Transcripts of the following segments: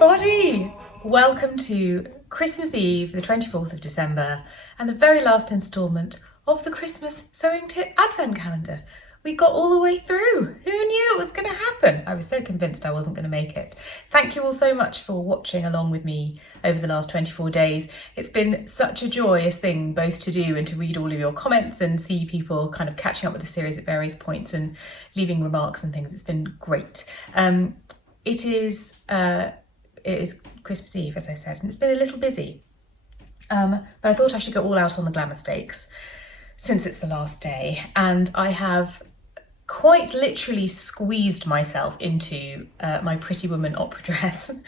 everybody! Welcome to Christmas Eve, the 24th of December, and the very last instalment of the Christmas Sewing Tip Advent Calendar. We got all the way through. Who knew it was going to happen? I was so convinced I wasn't going to make it. Thank you all so much for watching along with me over the last 24 days. It's been such a joyous thing both to do and to read all of your comments and see people kind of catching up with the series at various points and leaving remarks and things. It's been great. It is Christmas Eve, as I said, and it's been a little busy. But I thought I should go all out on the glamour stakes since it's the last day, and I have quite literally squeezed myself into my Pretty Woman opera dress.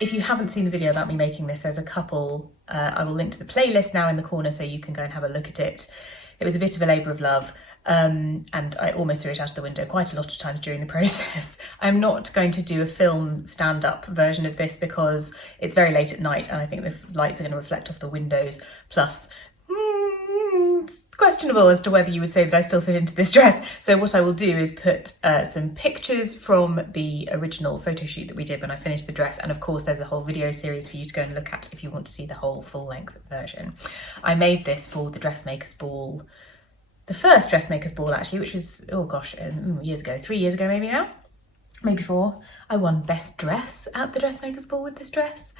If you haven't seen the video about me making this, there's a couple, I will link to the playlist now in the corner so you can go and have a look at it. It was a bit of a labour of love, and I almost threw it out of the window quite a lot of times during the process. I'm not going to do a film stand-up version of this because it's very late at night and I think the lights are going to reflect off the windows, plus it's questionable as to whether you would say that I still fit into this dress. So what I will do is put some pictures from the original photo shoot that we did when I finished the dress, and of course there's a whole video series for you to go and look at if you want to see the whole full-length version. I made this for the dressmakers ball, the first dressmakers ball actually, which was, oh gosh, years ago, 3 years ago maybe now, maybe 4. I won best dress at the dressmakers ball with this dress.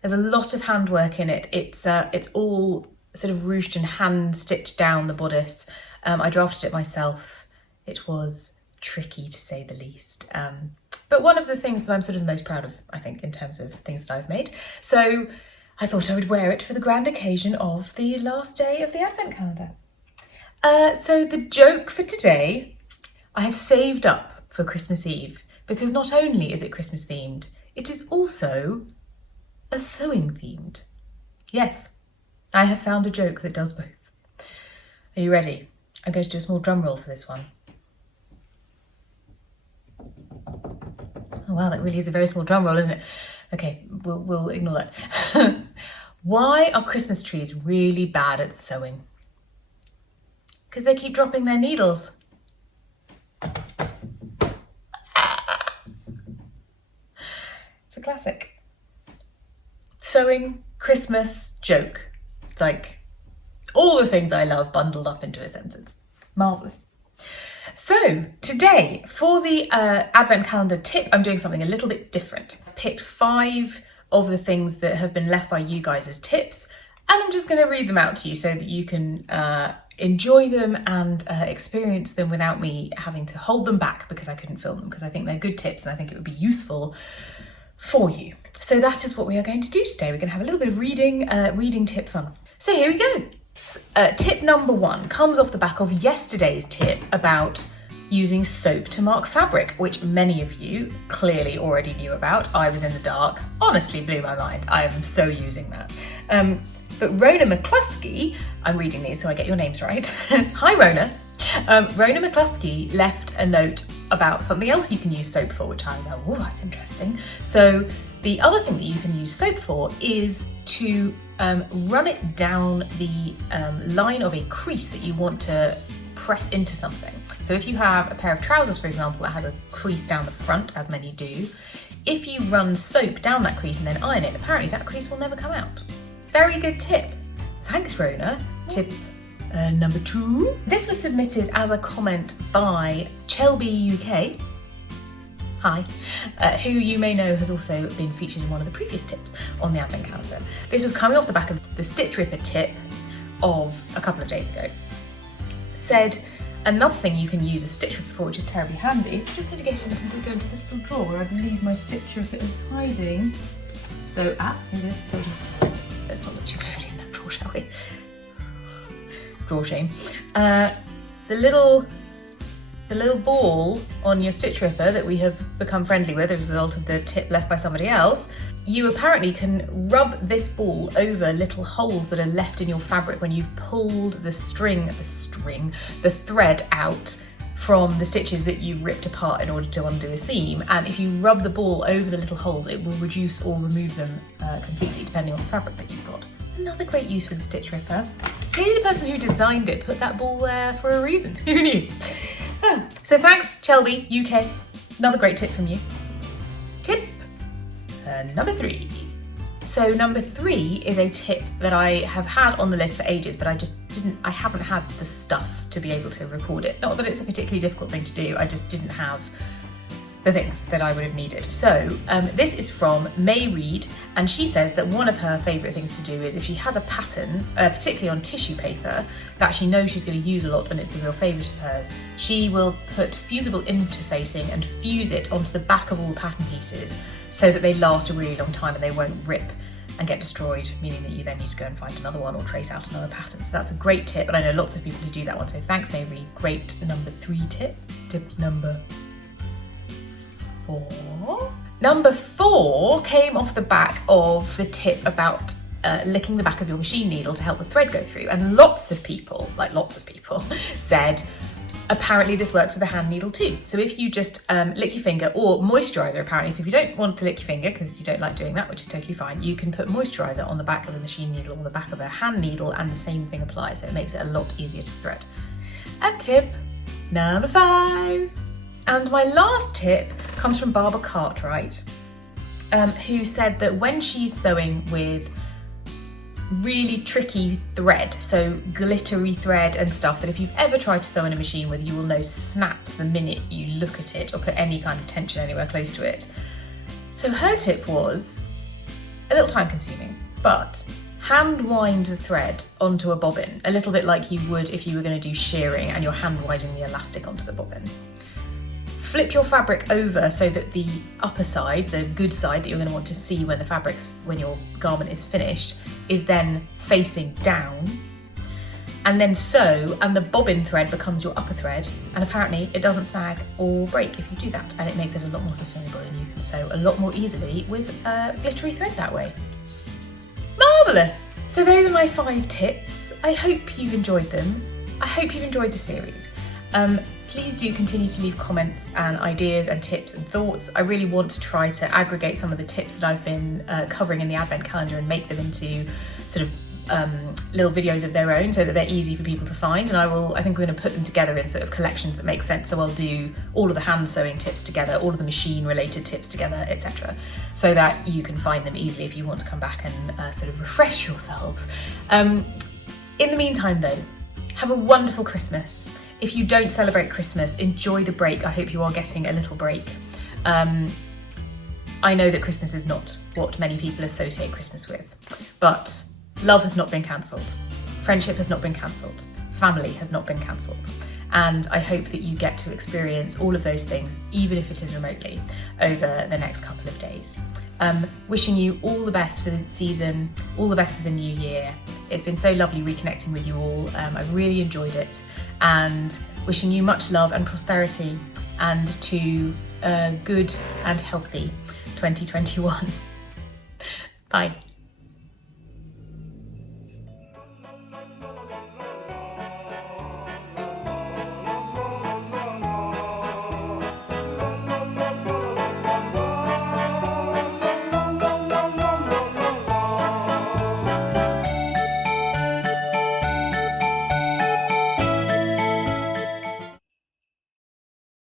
There's a lot of handwork in it. It's all sort of ruched and hand stitched down the bodice. I drafted it myself. It was tricky to say the least. But one of the things that I'm sort of the most proud of, I think, in terms of things that I've made. So I thought I would wear it for the grand occasion of the last day of the Advent calendar. So the joke for today, I have saved up for Christmas Eve, because not only is it Christmas themed, it is also a sewing themed. Yes, I have found a joke that does both. Are you ready? I'm going to do a small drum roll for this one. Oh wow, that really is a very small drum roll, isn't it? Okay, we'll ignore that. Why are Christmas trees really bad at sewing? Because they keep dropping their needles. It's a classic. Sewing Christmas joke. It's like all the things I love bundled up into a sentence. Marvellous. So today, for the Advent calendar tip, I'm doing something a little bit different. I picked 5 of the things that have been left by you guys as tips, and I'm just going to read them out to you so that you can enjoy them and experience them without me having to hold them back because I couldn't film them, because I think they're good tips and I think it would be useful for you. So that is what we are going to do today. We're going to have a little bit of reading tip fun. So here we go. Tip number 1 comes off the back of yesterday's tip about using soap to mark fabric, which many of you clearly already knew about. I was in the dark. Honestly blew my mind. I am so using that. But Rona McCluskey, I'm reading these so I get your names right. Hi Rona. Rona McCluskey left a note about something else you can use soap for, which I was like, oh, that's interesting. So the other thing that you can use soap for is to run it down the line of a crease that you want to press into something. So if you have a pair of trousers, for example, that has a crease down the front, as many do, if you run soap down that crease and then iron it, apparently that crease will never come out. Very good tip. Thanks, Rona. Tip number 2. This was submitted as a comment by Chelby UK. Hi. Who you may know has also been featured in one of the previous tips on the Advent calendar. This was coming off the back of the Stitch Ripper tip of a couple of days ago. Said another thing you can use a Stitch Ripper for, which is terribly handy. I'm just going to get him to go into this little drawer where I believe my Stitch Ripper is hiding. Though, here it is. Let's not look too closely in that drawer, shall we? Drawer shame. The little ball on your Stitch Ripper that we have become friendly with as a result of the tip left by somebody else, you apparently can rub this ball over little holes that are left in your fabric when you've pulled the thread out from the stitches that you've ripped apart in order to undo a seam. And if you rub the ball over the little holes, it will reduce or remove them completely, depending on the fabric that you've got. Another great use with the Stitch Ripper. Maybe the person who designed it put that ball there for a reason. Who knew? So thanks, Chelby UK. Another great tip from you. Tip number 3. So number 3 is a tip that I have had on the list for ages, but I haven't had the stuff to be able to record it. Not that it's a particularly difficult thing to do, I just didn't have the things that I would have needed. So this is from May Reed, and she says that one of her favourite things to do is if she has a pattern, particularly on tissue paper, that she knows she's going to use a lot and it's a real favourite of hers, she will put fusible interfacing and fuse it onto the back of all the pattern pieces so that they last a really long time and they won't rip and get destroyed, meaning that you then need to go and find another one or trace out another pattern. So that's a great tip, and I know lots of people who do that one, so thanks May Reed. Great number 3 tip. Tip number 4. Number 4 came off the back of the tip about licking the back of your machine needle to help the thread go through. And lots of people said, apparently this works with a hand needle too. So if you just lick your finger, or moisturizer apparently, so if you don't want to lick your finger because you don't like doing that, which is totally fine, you can put moisturizer on the back of a machine needle or the back of a hand needle and the same thing applies, so it makes it a lot easier to thread. And tip number 5. And my last tip comes from Barbara Cartwright, who said that when she's sewing with really tricky thread, so glittery thread and stuff that if you've ever tried to sew in a machine with, you will know snaps the minute you look at it or put any kind of tension anywhere close to it. So her tip was a little time consuming, but hand wind the thread onto a bobbin, a little bit like you would if you were going to do shearing and you're hand winding the elastic onto the bobbin. Flip your fabric over so that the upper side, the good side that you're going to want to see when your garment is finished, is then facing down. And then sew, and the bobbin thread becomes your upper thread, and apparently it doesn't snag or break if you do that, and it makes it a lot more sustainable and you can sew a lot more easily with glittery thread that way. Marvellous! So those are my 5 tips. I hope you've enjoyed them. I hope you've enjoyed the series. Please do continue to leave comments and ideas and tips and thoughts. I really want to try to aggregate some of the tips that I've been covering in the Advent calendar and make them into sort of little videos of their own so that they're easy for people to find. And I think we're going to put them together in sort of collections that make sense. So I'll do all of the hand sewing tips together, all of the machine related tips together, etc. so that you can find them easily if you want to come back and sort of refresh yourselves. In the meantime though, have a wonderful Christmas. If you don't celebrate Christmas, enjoy the break. I hope you are getting a little break. I know that Christmas is not what many people associate Christmas with, but love has not been cancelled. Friendship has not been cancelled. Family has not been cancelled. And I hope that you get to experience all of those things, even if it is remotely, over the next couple of days. Wishing you all the best for the season, all the best for the new year. It's been so lovely reconnecting with you all. I really enjoyed it, and wishing you much love and prosperity and to a good and healthy 2021. Bye.